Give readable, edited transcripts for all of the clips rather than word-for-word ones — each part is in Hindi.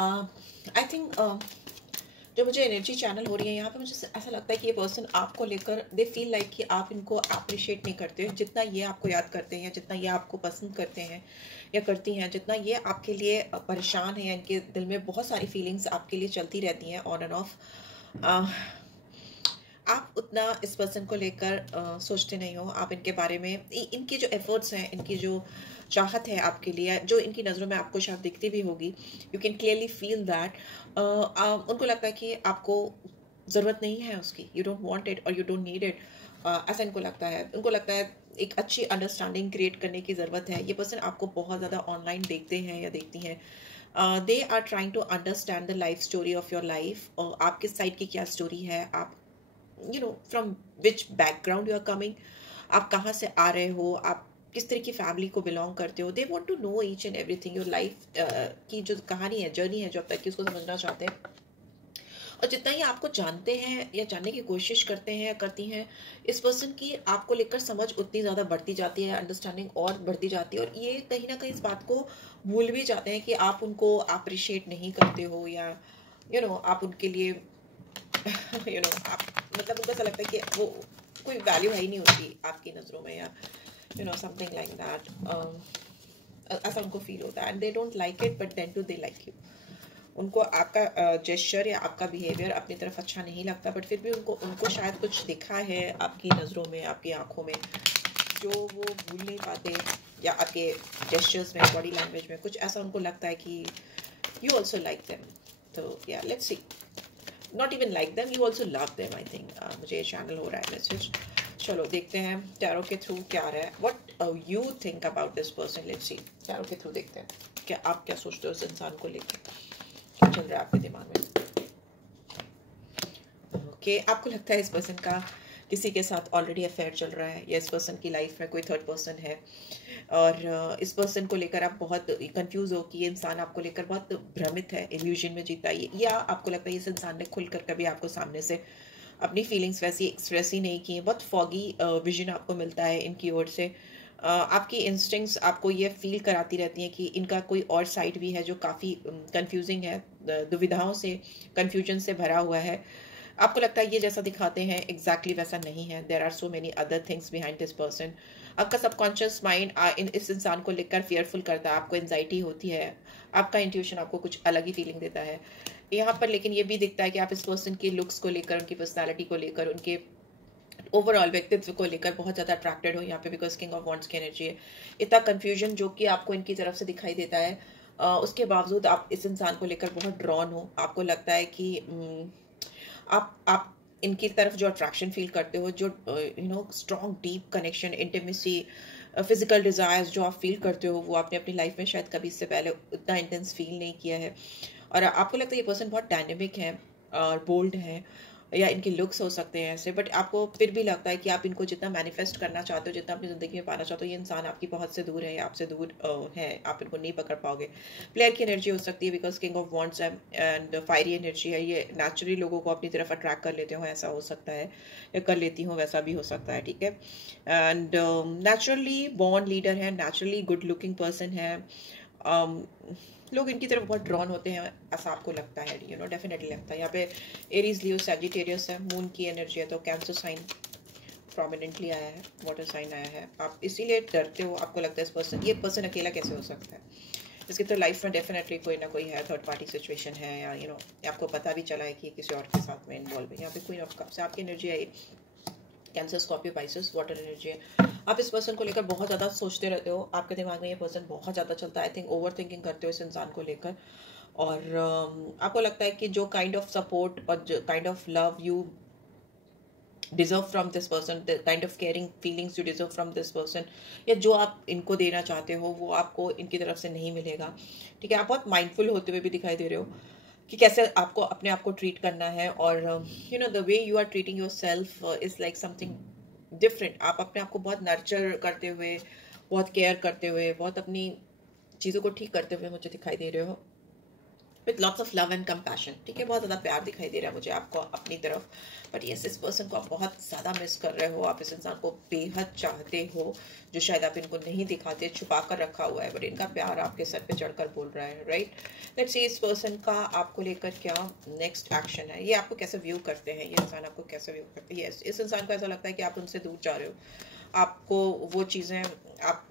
आई थिंक जो मुझे एनर्जी चैनल हो रही है यहाँ पे, मुझे ऐसा लगता है कि ये पर्सन आपको लेकर दे फील लाइक कि आप इनको अप्रिशिएट नहीं करते हो जितना ये आपको याद करते हैं, या जितना ये आपको पसंद करते हैं या करती हैं, जितना ये आपके लिए परेशान है, या इनके दिल में बहुत सारी फीलिंग्स आपके लिए चलती रहती हैं ऑन एंड ऑफ। आप उतना इस पर्सन को लेकर सोचते नहीं हो। आप इनके बारे में, इनकी जो एफर्ट्स हैं, इनकी जो चाहत है आपके लिए, जो इनकी नज़रों में आपको शायद दिखती भी होगी, you can clearly feel that. उनको लगता है कि आपको ज़रूरत नहीं है उसकी, यू डोंट वांट इट और यू डोंट नीड इट। ऐसा इनको लगता है। उनको लगता है एक अच्छी अंडरस्टैंडिंग क्रिएट करने की ज़रूरत है। ये पर्सन आपको बहुत ज़्यादा ऑनलाइन देखते हैं या देखती हैं। They are trying to understand the life story of your life. आप किस साइड की क्या स्टोरी है, आप from which background you are coming, आप कहाँ से आ रहे हो, आप किस तरह की फैमिली को बिलोंग करते हो। They want to know each and everything your life की जो कहानी है, जर्नी है जो अब तक की, उसको समझना चाहते हैं। और जितना ही आपको जानते हैं या जानने की कोशिश करते हैं या करती हैं, इस पर्सन की आपको लेकर समझ उतनी ज़्यादा बढ़ती जाती है, अंडरस्टैंडिंग और बढ़ती जाती है। और ये कहीं ना कहीं इस बात को भूल भी जाते हैं कि आप उनको अप्रिशिएट नहीं करते हो, या आप उनके लिए आप, मतलब उनको ऐसा लगता है कि वो कोई वैल्यू है ही नहीं होती आपकी नज़रों में, या समथिंग लाइक दैट। ऐसा उनको फील होता है। And they don't like it but then too they like you. उनको आपका जेस्चर या आपका बिहेवियर अपनी तरफ अच्छा नहीं लगता, बट फिर भी उनको शायद कुछ दिखा है आपकी नज़रों में, आपकी आंखों में, जो वो भूल नहीं पाते, या आपके जेस्चर्स में, बॉडी लैंग्वेज में कुछ ऐसा उनको लगता है कि यू ऑल्सो लाइक देम। तो या let's see, not even like them, you also love them. I think मुझे चैनल हो रहा है मैसेज। चलो देखते हैं टैरो के थ्रू क्या आ रहा है। What you think about this person. Let's see, tarot के थ्रू देखते हैं क्या आप क्या सोचते हो इस इंसान को लेकर, क्या चल रहा है आपके दिमाग में। ओके, आपको लगता है इस पर्सन का किसी के साथ ऑलरेडी अफेयर चल रहा है, या इस पर्सन की लाइफ में कोई थर्ड पर्सन है, और इस पर्सन को लेकर आप बहुत कंफ्यूज हो कि ये इंसान आपको लेकर बहुत भ्रमित है, इल्यूजन में जीता है, या आपको लगता है इस इंसान ने खुलकर कभी आपको सामने से अपनी फीलिंग्स वैसी एक्सप्रेस ही नहीं की। बहुत फॉगी विजन आपको मिलता है इनकी ओर से। आपकी इंस्टिंक्ट्स आपको ये फील कराती रहती हैं कि इनका कोई और साइड भी है जो काफ़ी कंफ्यूजिंग है, दुविधाओं से, कंफ्यूजन से भरा हुआ है। आपको लगता है ये जैसा दिखाते हैं एग्जैक्टली वैसा नहीं है। There are so many other things behind this person. आपका सबकॉन्शियस माइंड इस इंसान को लेकर फियरफुल करता है, आपको एंजाइटी होती है, आपका इंट्यूशन आपको कुछ अलग ही फीलिंग देता है यहाँ पर। लेकिन ये भी दिखता है कि आप इस पर्सन के लुक्स को लेकर, उनकी पर्सनालिटी को लेकर, उनके ओवरऑल व्यक्तित्व को लेकर बहुत ज़्यादा अट्रैक्टेड हो यहाँ पे, बिकॉज किंग ऑफ वॉन्ड्स की एनर्जी है। इतना कन्फ्यूजन जो कि आपको इनकी तरफ से दिखाई देता है, उसके बावजूद आप इस इंसान को लेकर बहुत ड्रॉन हो। आपको लगता है कि आप इनकी तरफ जो अट्रैक्शन फील करते हो, जो strong deep connection, intimacy, physical desires जो आप फील करते हो, वो आपने अपनी लाइफ में शायद कभी इससे पहले उतना इंटेंस फील नहीं किया है। और आपको लगता है ये पर्सन बहुत डायनेमिक है और बोल्ड है, या इनके लुक्स हो सकते हैं ऐसे, बट आपको फिर भी लगता है कि आप इनको जितना मैनिफेस्ट करना चाहते हो, जितना अपनी ज़िंदगी में पाना चाहते हो, ये इंसान आपकी बहुत से दूर है, या आपसे दूर है, आप इनको नहीं पकड़ पाओगे। प्लेयर की एनर्जी हो सकती है, बिकॉज किंग ऑफ वॉन्ड्स है एंड फायरी एनर्जी है। ये नेचुरली लोगों को अपनी तरफ अट्रैक्ट कर लेते हो, ऐसा हो सकता है, या कर लेती हूँ, वैसा भी हो सकता है, ठीक है। एंड नेचुरली बॉर्न लीडर है, नेचुरली गुड लुकिंग पर्सन है। लोग इनकी तरफ बहुत ड्रॉन होते हैं, ऐसा आपको लगता है, डेफिनेटली लगता है। यहाँ पे एरीज, लियो, सैजिटेरियस है, मून की एनर्जी है, तो कैंसर साइन प्रोमिनेंटली आया है, वाटर साइन आया है। आप इसीलिए डरते हो, आपको लगता है इस पर्सन, ये पर्सन अकेला कैसे हो सकता है। इसकी तो लाइफ में डेफिनेटली कोई ना कोई है, थर्ड पार्टी सिचुएशन है, या आपको पता भी चला है कि किसी और के साथ में इन्वॉल्व है। यहाँ पे क्वीन ऑफ कप्स से आपकी एनर्जी आई, cancer, Scorpio, Pisces, water energy है। आप इस पर्सन को लेकर बहुत ज़्यादा सोचते रहते हो, आपके दिमाग में ये पर्सन बहुत ज़्यादा चलता है। आई थिंक ओवर थिंकिंग करते हो इस इंसान को लेकर, और आपको लगता है कि जो काइंड ऑफ सपोर्ट और जो kind of love you deserve from this person, the kind of caring feelings you deserve from this person, या जो आप इनको देना चाहते हो, वो आपको इनकी तरफ से नहीं मिलेगा, ठीक है। आप बहुत माइंडफुल होते हुए भी दिखाई दे रहे हो कि कैसे आपको अपने आप को ट्रीट करना है, और the way you are treating yourself is like something different. आप अपने आप को बहुत नर्चर करते हुए, बहुत केयर करते हुए, बहुत अपनी चीज़ों को ठीक करते हुए मुझे दिखाई दे रहे हो। With lots of love and compassion, ठीक है। बहुत ज़्यादा प्यार दिखाई दे रहा है मुझे आपको अपनी तरफ, बट यस, इस पर्सन को आप बहुत ज़्यादा मिस कर रहे हो। आप इस इंसान को बेहद चाहते हो, जो शायद आप इनको नहीं दिखाते, छुपा कर रखा हुआ है, बट इनका प्यार आपके सर पे चढ़कर बोल रहा है, राइट। लेट्स सी इस पर्सन का आपको लेकर क्या नेक्स्ट एक्शन है, ये आपको कैसे व्यू करते हैं, ये इंसान आपको कैसे व्यू करते हैं। यस, इस इंसान को ऐसा लगता है कि आप उनसे दूर जा रहे हो, आपको वो चीज़ें आप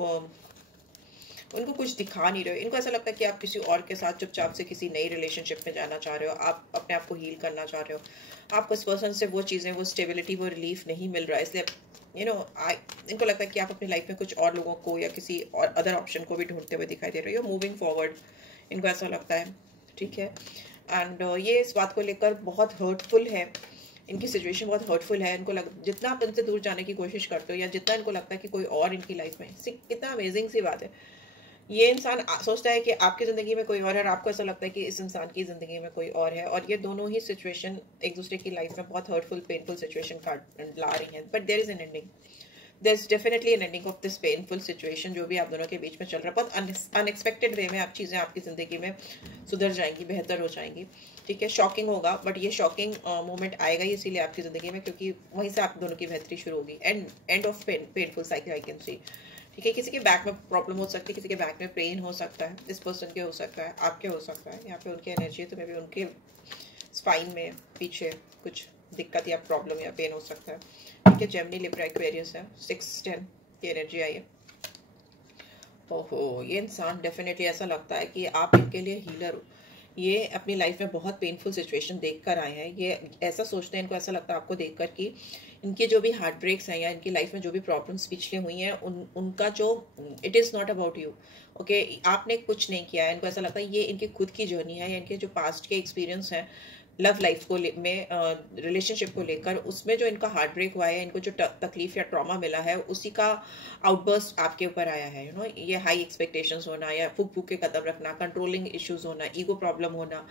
उनको कुछ दिखा नहीं रहे हो। इनको ऐसा लगता है कि आप किसी और के साथ चुपचाप से किसी नई रिलेशनशिप में जाना चाह रहे हो, आप अपने आप को हील करना चाह रहे हो। आपको इस पर्सन से वो चीज़ें, वो स्टेबिलिटी, वो रिलीफ नहीं मिल रहा है, इसलिए इनको लगता है कि आप अपनी लाइफ में कुछ और लोगों को या किसी और अदर ऑप्शन को भी ढूंढते हुए दिखाई दे रहे हो, मूविंग फॉरवर्ड, इनको ऐसा लगता है, ठीक है। एंड ये इस बात को लेकर बहुत हर्टफुल है, इनकी सिचुएशन बहुत हर्टफुल है। इनको जितना आप इनसे दूर जाने की कोशिश करते हो, या जितना इनको लगता है कि कोई और इनकी लाइफ में, कितना अमेजिंग सी बात है, ये इंसान सोचता है कि आपकी ज़िंदगी में कोई और है, और आपको ऐसा लगता है कि इस इंसान की ज़िंदगी में कोई और है, और ये दोनों ही सिचुएशन एक दूसरे की लाइफ में बहुत हर्टफुल, पेनफुल सिचुएशन ला रही हैं, but there is an ending, there is definitely an ending of this painful situation जो भी आप दोनों के बीच में चल रहा है। बहुत अनएक्सपेक्टेड वे में आप चीज़ें आपकी ज़िंदगी में सुधर जाएंगी, बेहतर हो जाएंगी, ठीक है। शॉकिंग होगा, बट ये शॉकिंग मोमेंट आएगा ही इसीलिए आपकी ज़िंदगी में, क्योंकि वहीं से आप दोनों की बेहतरी शुरू होगी। End of painful cycle I can सी, ठीक है। किसी के बैक में प्रॉब्लम हो सकती है, किसी के बैक में पेन हो सकता है, इस पर्सन के हो सकता है, आपके हो सकता है। यहाँ पे उनकी एनर्जी है तो मे बी उनके स्पाइन में पीछे कुछ दिक्कत या प्रॉब्लम या पेन हो सकता है, ठीक है। जेमिनी, लिब्रा, एक्वेरियस है, 6-10 की एनर्जी आई है। ओहो, ये इंसान डेफिनेटली ऐसा लगता है कि आप इनके लिए हीलर हो। ये अपनी लाइफ में बहुत पेनफुल सिचुएशन देख कर आए हैं, ये ऐसा सोचते हैं, इनको ऐसा लगता है आपको देखकर कि इनके जो भी हार्ट ब्रेक्स हैं या इनकी लाइफ में जो भी प्रॉब्लम्स पिछले हुई हैं, उनका जो it is not about you, okay. आपने कुछ नहीं किया है, इनको ऐसा लगता है ये इनकी खुद की जर्नी है, या इनके जो पास्ट के एक्सपीरियंस हैं लव लाइफ को में, रिलेशनशिप को लेकर, उसमें जो इनका हार्ट ब्रेक हुआ है, इनको जो तकलीफ या ट्रॉमा मिला है, उसी का आउटबर्स्ट आपके ऊपर आया है। ये हाई एक्सपेक्टेशंस होना, या फूक फूक के कदम रखना, कंट्रोलिंग इश्यूज होना, ईगो प्रॉब्लम होना,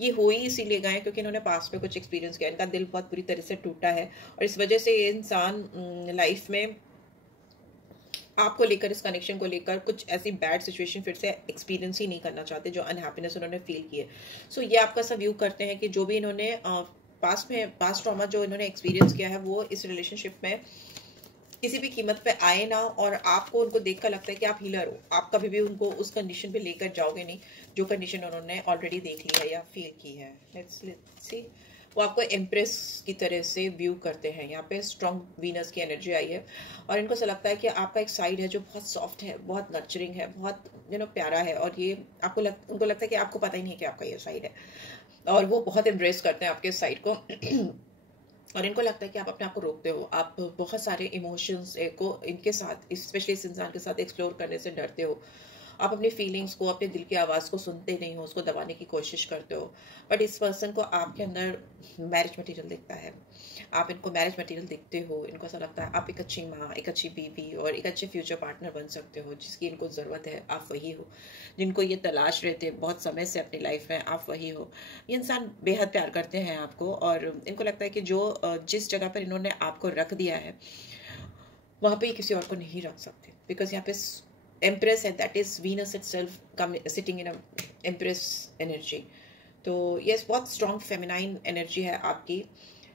ये हो ही इसीलिए गए क्योंकि इन्होंने पास्ट में कुछ एक्सपीरियंस किया, इनका दिल बहुत बुरी तरह से टूटा है, और इस वजह से ये इंसान लाइफ में आपको लेकर, इस कनेक्शन को लेकर कुछ ऐसी बैड सिचुएशन फिर से एक्सपीरियंस ही नहीं करना चाहते, जो अनहैप्पीनेस उन्होंने फील की है। सो ये आपका सब व्यू करते हैं कि जो भी इन्होंने पास्ट ट्रॉमा जो इन्होंने एक्सपीरियंस किया है, वो इस रिलेशनशिप में किसी भी कीमत पे आए ना, और आपको उनको देखकर लगता है कि आप हीलर हो, आप कभी भी उनको उस कंडीशन पे लेकर जाओगे नहीं जो कंडीशन उन्होंने ऑलरेडी देख ली है या फील की है। लेट्स सी, वो आपको एम्प्रेस की तरह से व्यू करते हैं। यहाँ पे स्ट्रॉन्ग वीनस की एनर्जी आई है, और इनको ऐसा लगता है कि आपका एक साइड है जो बहुत सॉफ्ट है, बहुत नर्चरिंग है, बहुत प्यारा है, और ये उनको लगता है कि आपको पता ही नहीं कि आपका ये साइड है, और वो बहुत एम्ब्रेस करते हैं आपके साइड को। और इनको लगता है कि आप अपने आप को रोकते हो, आप बहुत सारे इमोशंस को इनके साथ, स्पेशली इस इंसान के साथ एक्सप्लोर करने से डरते हो। आप अपनी फीलिंग्स को, अपने दिल की आवाज़ को सुनते नहीं हो, उसको दबाने की कोशिश करते हो, बट इस पर्सन को आपके अंदर मैरिज मटेरियल दिखता है, आप इनको मैरिज मटेरियल दिखते हो। इनको ऐसा लगता है आप एक अच्छी माँ, एक अच्छी बीवी और एक अच्छे फ्यूचर पार्टनर बन सकते हो, जिसकी इनको ज़रूरत है, आप वही हो। जिनको ये तलाश रहे थे बहुत समय से अपनी लाइफ में, आप वही हो। ये इंसान बेहद प्यार करते हैं आपको, और इनको लगता है कि जिस जगह पर इन्होंने आपको रख दिया है, वहाँ पे किसी और को नहीं रख सकते, बिकॉज यहाँ पे एम्प्रेस है, that is Venus itself sitting in a empress energy. तो यस, बहुत स्ट्रॉन्ग फेमिनाइन एनर्जी है आपकी,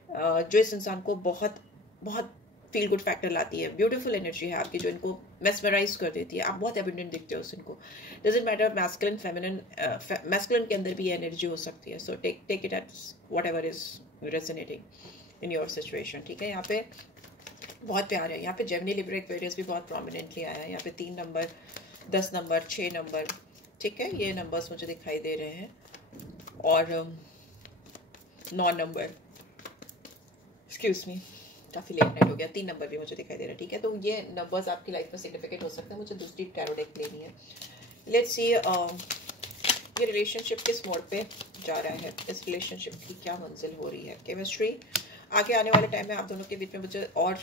जो इस इंसान को बहुत बहुत फील गुड फैक्टर लाती है। ब्यूटीफुल एनर्जी है आपकी जो इनको मेस्मराइज कर देती है। आप बहुत एबिडेंट दिखते हो इनको, doesn't matter masculine feminine, masculine के अंदर भी एनर्जी हो सकती है। So take it at whatever is resonating in your situation, ठीक है। यहाँ पे बहुत प्यार है। यहाँ पे जेमिनी, लिब्रा, एक्वेरियस भी बहुत प्रोमिनेंटली आया है। यहाँ पे 3 नंबर, 10 नंबर, 6 नंबर, ठीक है, ये नंबर्स मुझे दिखाई दे रहे हैं, और 9 नंबर, एक्सक्यूज मी, काफ़ी लेट नाइट हो गया, 3 नंबर भी मुझे दिखाई दे रहा है, ठीक है। तो ये नंबर्स आपकी लाइफ में सिग्निफिकेंट हो सकते हैं। मुझे दूसरी टैरो डेक लेनी है। लेट्स सी ये रिलेशनशिप किस मोड पे जा रहा है, इस रिलेशनशिप की क्या मंजिल हो रही है। केमिस्ट्री, आगे आने वाले टाइम में आप दोनों के बीच में मुझे और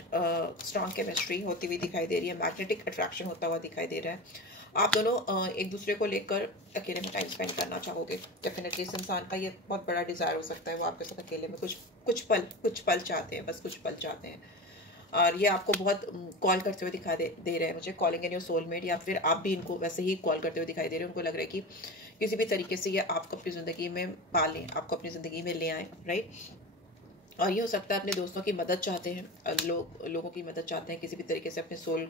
स्ट्रॉन्ग केमिस्ट्री होती हुई दिखाई दे रही है, मैग्नेटिक अट्रैक्शन होता हुआ दिखाई दे रहा है। आप दोनों एक दूसरे को लेकर अकेले में टाइम स्पेंड करना चाहोगे। डेफिनेटली इस इंसान का ये बहुत बड़ा डिज़ायर हो सकता है, वो आपके साथ अकेले में कुछ पल चाहते हैं, बस कुछ पल चाहते हैं। और ये आपको बहुत कॉल करते हुए दिखा दे रहे हैं मुझे, कॉलिंग इन योर सोलमेट, या फिर आप भी इनको वैसे ही कॉल करते हुए दिखाई दे रहे हैं। उनको लग रहा है कि किसी भी तरीके से ये आपको अपनी ज़िंदगी में पालें, आपको अपनी ज़िंदगी में ले आए, राइट। और ये हो सकता है अपने दोस्तों की मदद चाहते हैं, लोगों की मदद चाहते हैं किसी भी तरीके से अपने सोल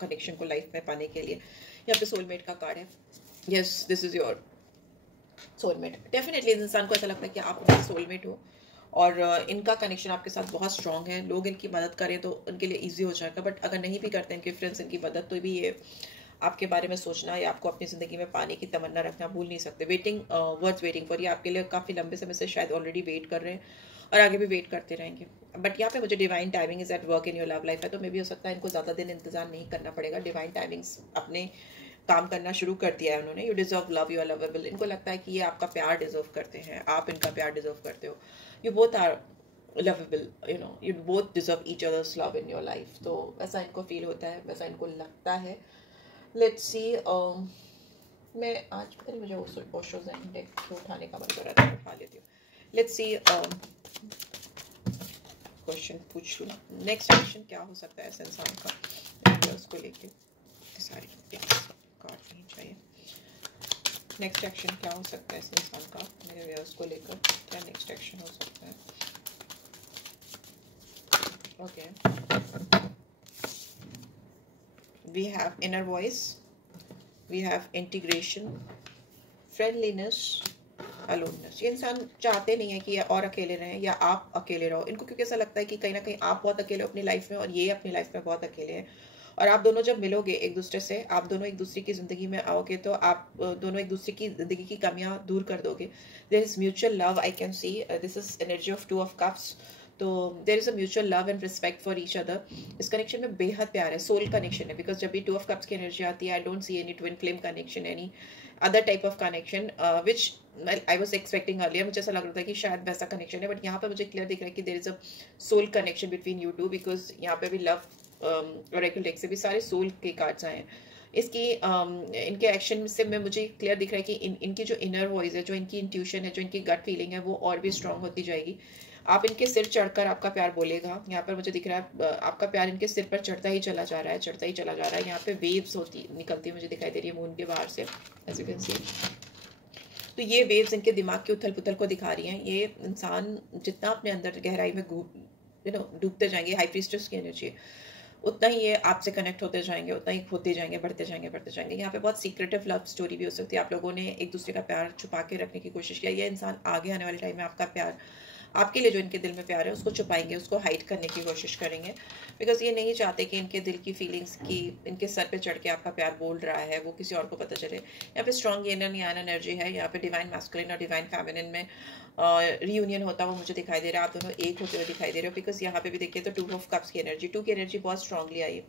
कनेक्शन को लाइफ में पाने के लिए। यहाँ पे सोलमेट का कार्ड है, yes this is your soulmate. Definitely इस इंसान को ऐसा लगता है कि आप उनके सोलमेट हो और इनका कनेक्शन आपके साथ बहुत स्ट्रांग है। लोग इनकी मदद करें तो उनके लिए ईजी हो जाएगा, बट अगर नहीं भी करते इनके फ्रेंड्स इनकी मदद, तो भी ये आपके बारे में सोचना या आपको अपनी ज़िंदगी में पाने की तमन्ना रखना भूल नहीं सकते। वेटिंग वर्थ वेटिंग फॉर, ये आपके लिए काफ़ी लंबे समय से शायद ऑलरेडी वेट कर रहे हैं और आगे भी वेट करते रहेंगे। बट यहाँ पे मुझे divine timing is at work in your love life है, तो मे भी हो सकता है इनको ज़्यादा दिन इंतजार नहीं करना पड़ेगा। डिवाइन टाइमिंग्स अपने काम करना शुरू कर दिया है उन्होंने। You deserve love, you are lovable. इनको लगता है कि ये आपका प्यार डिजर्व करते हैं, आप इनका प्यार डिजर्व करते हो। You both are lovable, you know, you both deserve each other's love in your life. तो वैसा इनको फील होता है, वैसा इनको लगता है। Let's see, मैं आज पहले मुझे ओशो ज़ेन डेक को उठाने का मन कर रहा था, उठा लेती हूँ। Let's see, क्वेश्चन पूछ लूँ। नेक्स्ट क्वेश्चन क्या हो सकता है इस इंसान का, उसको लेके सारी कार्ड नहीं चाहिए। नेक्स्ट एक्शन क्या हो सकता है इस इंसान का मेरे व्यूअर्स को लेकर, क्या नेक्स्ट एक्शन हो सकता है? Okay, we have inner voice, we have integration, friendliness, aloneness. ये इंसान चाहते नहीं है कि और अकेले रहें या आप अकेले रहो। इनको क्योंकि ऐसा लगता है कि कहीं ना कहीं आप बहुत अकेले हो अपनी लाइफ में और ये अपनी लाइफ में बहुत अकेले हैं। और आप दोनों जब मिलोगे एक दूसरे से, आप दोनों एक दूसरे की ज़िंदगी में आओगे, तो आप दोनों एक दूसरे की ज़िंदगी की कमियां दूर कर दोगे। There is mutual love, I can see this is energy of 2 of cups. तो there is a mutual love and respect for each other. इस कनेक्शन में बेहद प्यार है, सोल कनेक्शन है। बिकॉज जब भी 2 ऑफ कप्स की एनर्जी आती है, I don't see any twin flame connection, any other type of connection which I was expecting earlier. मुझे ऐसा लग रहा था कि शायद वैसा कनेक्शन है, बट यहाँ पर मुझे क्लियर दिख रहा है कि there is a soul connection between you two. Because यहाँ पे भी लव ऑरेकल डेक से भी सारे सोल के कार्ड्स आए हैं। इसकी इनके एक्शन से में मुझे क्लियर दिख रहा है कि इनकी जो इनर वॉइस है, जो इनकी इंट्यूशन है, जो इनकी गट फीलिंग है, वो और भी स्ट्रांग होती जाएगी। आप इनके सिर चढ़कर आपका प्यार बोलेगा। यहाँ पर मुझे दिख रहा है आपका प्यार इनके सिर पर चढ़ता ही चला जा रहा है, चढ़ता ही चला जा रहा है। यहाँ पे वेव्स निकलती मुझे दिखाई दे रही है मून के बाहर से, एज यू कैन सी। तो ये वेव्स इनके दिमाग के उथल पुथल को दिखा रही हैं। ये इंसान जितना अपने अंदर गहराई में डूबते जाएंगे, हाई प्रीस्टेस की एनर्जी, उतना ही ये आपसे कनेक्ट होते जाएंगे, उतना ही होते जाएंगे, बढ़ते जाएंगे, बढ़ते जाएंगे। यहाँ पे बहुत सीक्रेटिव लव स्टोरी भी हो सकती है। आप लोगों ने एक दूसरे का प्यार छुपा के रखने की कोशिश किया। ये इंसान आगे आने वाले टाइम में आपका प्यार, आपके लिए जो इनके दिल में प्यार है, उसको छुपाएंगे, उसको हाइड करने की कोशिश करेंगे। बिकॉज ये नहीं चाहते कि इनके दिल की फीलिंग्स की इनके सर पे चढ़ के आपका प्यार बोल रहा है वो किसी और को पता चले। यहाँ पे स्ट्रॉन्ग येन यान एनर्जी है। यहाँ पे डिवाइन मैस्कुलिन और डिवाइन फेमिनिन में रियूनियन होता हुआ मुझे दिखाई दे रहा है। आप दोनों एक होते हुए दिखाई दे रहे हो। बिकॉज यहाँ पे भी देखिए तो 2 ऑफ कप्स की एनर्जी, 2 की एनर्जी बहुत स्ट्रांगली आई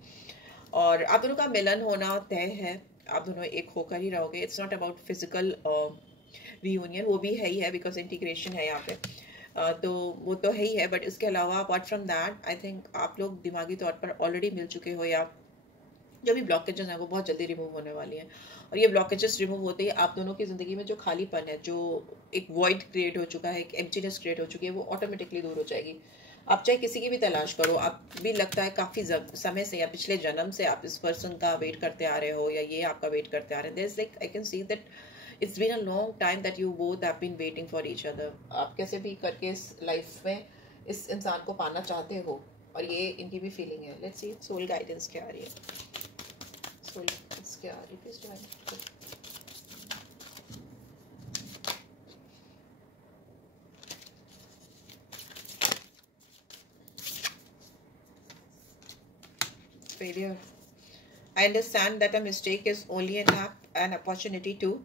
और आप दोनों का मिलन होना तय है। आप दोनों एक होकर ही रहोगे। It's not about physical reunion, वो भी है ही है बिकॉज इंटीग्रेशन है यहाँ पे, तो वो तो है ही है। बट इसके अलावा apart from that I think आप लोग दिमागी तौर पर ऑलरेडी मिल चुके हो, या जो भी ब्लॉकेजेस हैं वो बहुत जल्दी रिमूव होने वाली हैं। और ये ब्लॉकेजेस रिमूव होते ही आप दोनों की ज़िंदगी में जो खालीपन है, जो एक वॉइड क्रिएट हो चुका है, एक एम्प्टीनेस क्रिएट हो चुकी है, वो ऑटोमेटिकली दूर हो जाएगी। आप चाहे किसी की भी तलाश करो, आप भी लगता है काफ़ी समय से या पिछले जन्म से आप इस पर्सन का वेट करते आ रहे हो या ये आपका वेट करते आ रहे हैं। There is like I can see that it's been a long time that you both have been waiting for each other. आप कैसे भी करके इस लाइफ में इस इंसान को पाना चाहते हो और ये इनकी भी फीलिंग है। लेट्स सी सोल गाइडेंस क्या आ रही है, सोल गाइडेंस क्या आ रही है please divine. Failure. I understand that a mistake is only an opportunity to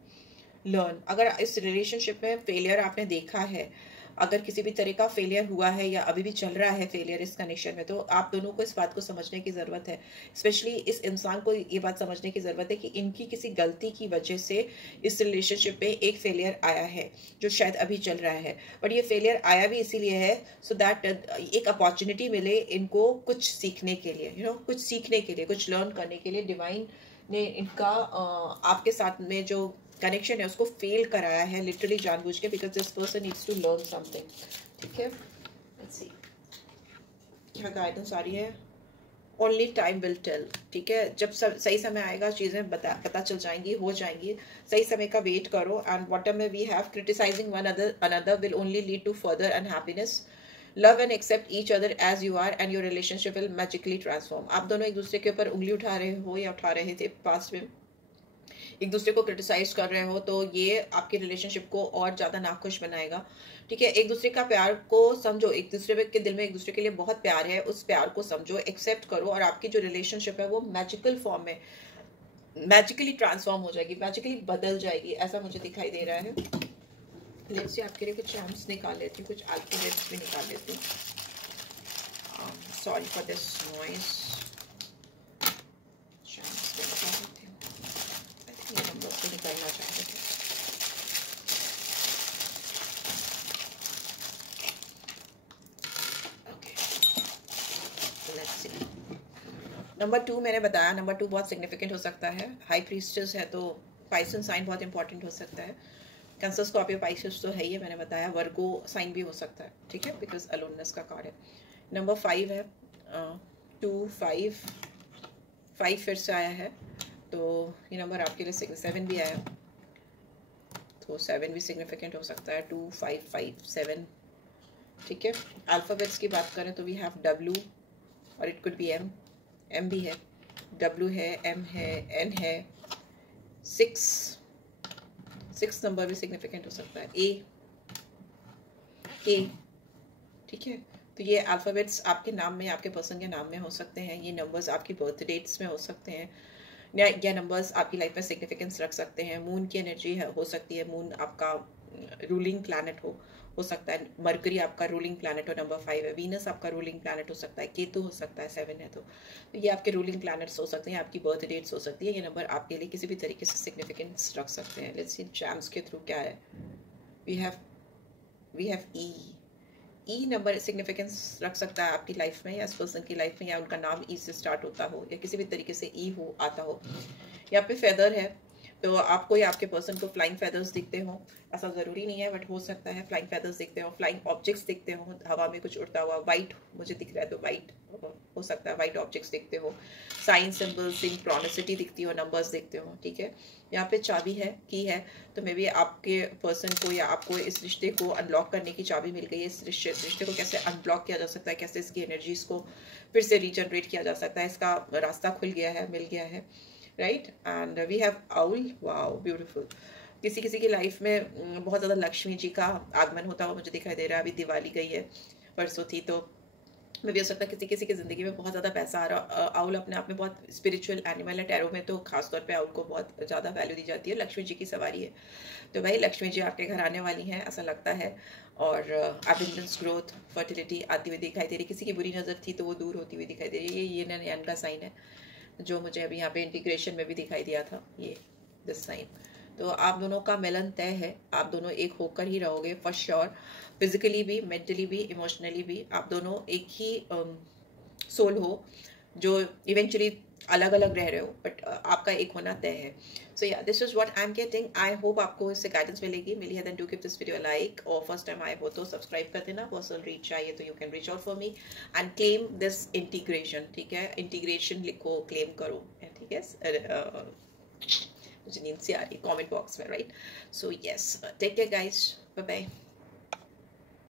learn. अगर इस रिलेशनशिप में फेलियर आपने देखा है, अगर किसी भी तरह का फेलियर हुआ है या अभी भी चल रहा है फेलियर इस कनेक्शन में, तो आप दोनों को इस बात को समझने की ज़रूरत है। स्पेशली इस इंसान को ये बात समझने की ज़रूरत है कि इनकी किसी गलती की वजह से इस रिलेशनशिप में एक फेलियर आया है जो शायद अभी चल रहा है। बट ये फेलियर आया भी इसीलिए है सो दैट एक अपॉर्चुनिटी मिले इनको कुछ सीखने के लिए, कुछ सीखने के लिए, कुछ लर्न करने के लिए। डिवाइन ने इनका आपके साथ में जो कनेक्शन है उसको फेल कराया है लिटरली जानबूझ के, because this person needs to learn something. ठीक है, लेट्स सी क्या गाइडेंस आ रही है। ओनली टाइम विल टेल, ठीक है। जब सही समय आएगा चीज़ें पता चल जाएंगी, हो जाएंगी। सही समय का वेट करो। एंड बॉटम में we have criticising one another will only lead to further unhappiness. Love and accept each other as you are and your relationship will magically transform. आप दोनों एक दूसरे के ऊपर उंगली उठा रहे हो या उठा रहे थे पास्ट में, एक दूसरे को क्रिटिसाइज कर रहे हो, तो ये आपके रिलेशनशिप को और ज्यादा नाखुश बनाएगा, ठीक है। एक दूसरे का प्यार को समझो, एक दूसरे के दिल में एक दूसरे के लिए बहुत प्यार है, उस प्यार को समझो, एक्सेप्ट करो, और आपकी जो रिलेशनशिप है वो मैजिकल फॉर्म में मैजिकली ट्रांसफॉर्म हो जाएगी, मैजिकली बदल जाएगी, ऐसा मुझे दिखाई दे रहा है। लेट्स सी, आपके लिए कुछ चार्म्स निकाल लेती हूँ, कुछ अल्फाबेट्स भी निकाल लेती हूँ। Sorry for this noise. Charms भी निकाल लेती हूँ। आई थिंक ये नंबर से निकालना चाह रहे थे। नंबर 2 मैंने बताया, नंबर 2 बहुत सिग्निफिकेंट हो सकता है। हाई प्रीस्टेस है तो पाइसन साइन बहुत इंपॉर्टेंट हो सकता है। कैंसर, स्कॉर्पियो, पाइसेस तो है ही है, मैंने बताया। वर्गो साइन भी हो सकता है, ठीक है, बिकॉज अलोननेस का कार्ड है। नंबर 5 है, 2 5 5 फिर से आया है, तो ये नंबर आपके लिए 7 भी आया, तो 7 भी सिग्निफिकेंट हो सकता है। 2 5 5 7, ठीक है। अल्फ़ाबेट्स की बात करें तो वी हैव W और इट कुड बी M भी है, W है, M है, N है, 6 नंबर भी सिग्निफिकेंट हो सकता है। A, ठीक है। तो ये अल्फ़ाबेट्स आपके नाम में, आपके पर्सन के नाम में हो सकते हैं। ये नंबर्स आपकी बर्थ डेट्स में हो सकते हैं, या नंबर्स आपकी लाइफ में सिग्निफिकेंस रख सकते हैं। मून की एनर्जी हो सकती है, मून आपका रूलिंग प्लैनेट हो सकता है। मरकरी आपका रूलिंग प्लैनेट हो, नंबर 5 है। वीनस आपका रूलिंग प्लैनेट हो सकता है, केतु हो सकता है, 7 है। तो ये आपके रूलिंग प्लैनेट्स हो सकते हैं, आपकी बर्थ डेट्स हो सकती है। ये नंबर आपके लिए किसी भी तरीके से सिग्निफिकेंस रख सकते हैं। लेट्स सी जैम्स के थ्रू क्या है। We have E number significance रख सकता है आपकी लाइफ में, या इस पर्सन की लाइफ में, या उनका नाम ई से स्टार्ट होता हो, या किसी भी तरीके से ई हो आता हो। यहाँ पे फेदर है, तो आपको या आपके पर्सन को फ्लाइंग फेदर्स दिखते हो, ऐसा ज़रूरी नहीं है, बट हो सकता है फ्लाइंग फेदर्स दिखते हो, फ्लाइंग ऑब्जेक्ट्स दिखते हो, हवा में कुछ उड़ता हुआ। वाइट मुझे दिख रहा है, तो वाइट हो सकता है, वाइट ऑब्जेक्ट्स दिखते हो, साइन सिंबल्स, सिंक्रोनिसिटी दिखती हो, नंबर्स दिखते हो, ठीक है। यहाँ पे चाबी है, की है, तो मे बी आपके पर्सन को या आपको इस रिश्ते को अनलॉक करने की चाबी मिल गई है। इस रिश्ते को कैसे अनब्लॉक किया जा सकता है, कैसे इसकी एनर्जीज को फिर से रीजनरेट किया जा सकता है, इसका रास्ता खुल गया है, मिल गया है, right. And we have owl, wow beautiful. किसी किसी की लाइफ में बहुत ज़्यादा लक्ष्मी जी का आगमन होता हुआ मुझे दिखाई दे रहा है। अभी दिवाली गई है, परसों थी, तो में भी हो सकता है किसी किसी की ज़िंदगी में बहुत ज़्यादा पैसा आ रहा। आउल अपने आप में बहुत स्पिरिचुअल एनिमल है, टैरो में तो खासतौर पे आउल को बहुत ज़्यादा वैल्यू दी जाती है। लक्ष्मी जी की सवारी है, तो भाई लक्ष्मी जी आपके घर आने वाली हैं ऐसा लगता है। और एबंडेंस, ग्रोथ, फर्टिलिटी आती हुई दिखाई दे रही। किसी की बुरी नज़र थी तो वो दूर होती हुई दिखाई दे रही है। ये नैन का साइन है, जो मुझे अभी यहाँ पे इंटीग्रेशन में भी दिखाई दिया था, ये दिस साइन। तो आप दोनों का मिलन तय है, आप दोनों एक होकर ही रहोगे फॉर श्योर। फिजिकली भी, मेंटली भी, इमोशनली भी आप दोनों एक ही सोल हो, जो इवेंचुअली अलग अलग रह रहे हो, बट आपका एक होना तय है। सो या this is what I am getting. I hope आपको इससे गाइडेंस मिली है, then do give this video like, और फर्स्ट टाइम आए हो तो सब्सक्राइब कर देना। पर्सनल रीच चाहिए तो you can reach out for me and claim this integration, ठीक है। इंटीग्रेशन लिखो, क्लेम करो, ठीक है। मुझे नींद से आ रही है, कॉमेंट बॉक्स में, right. So yes, take care guys, bye bye.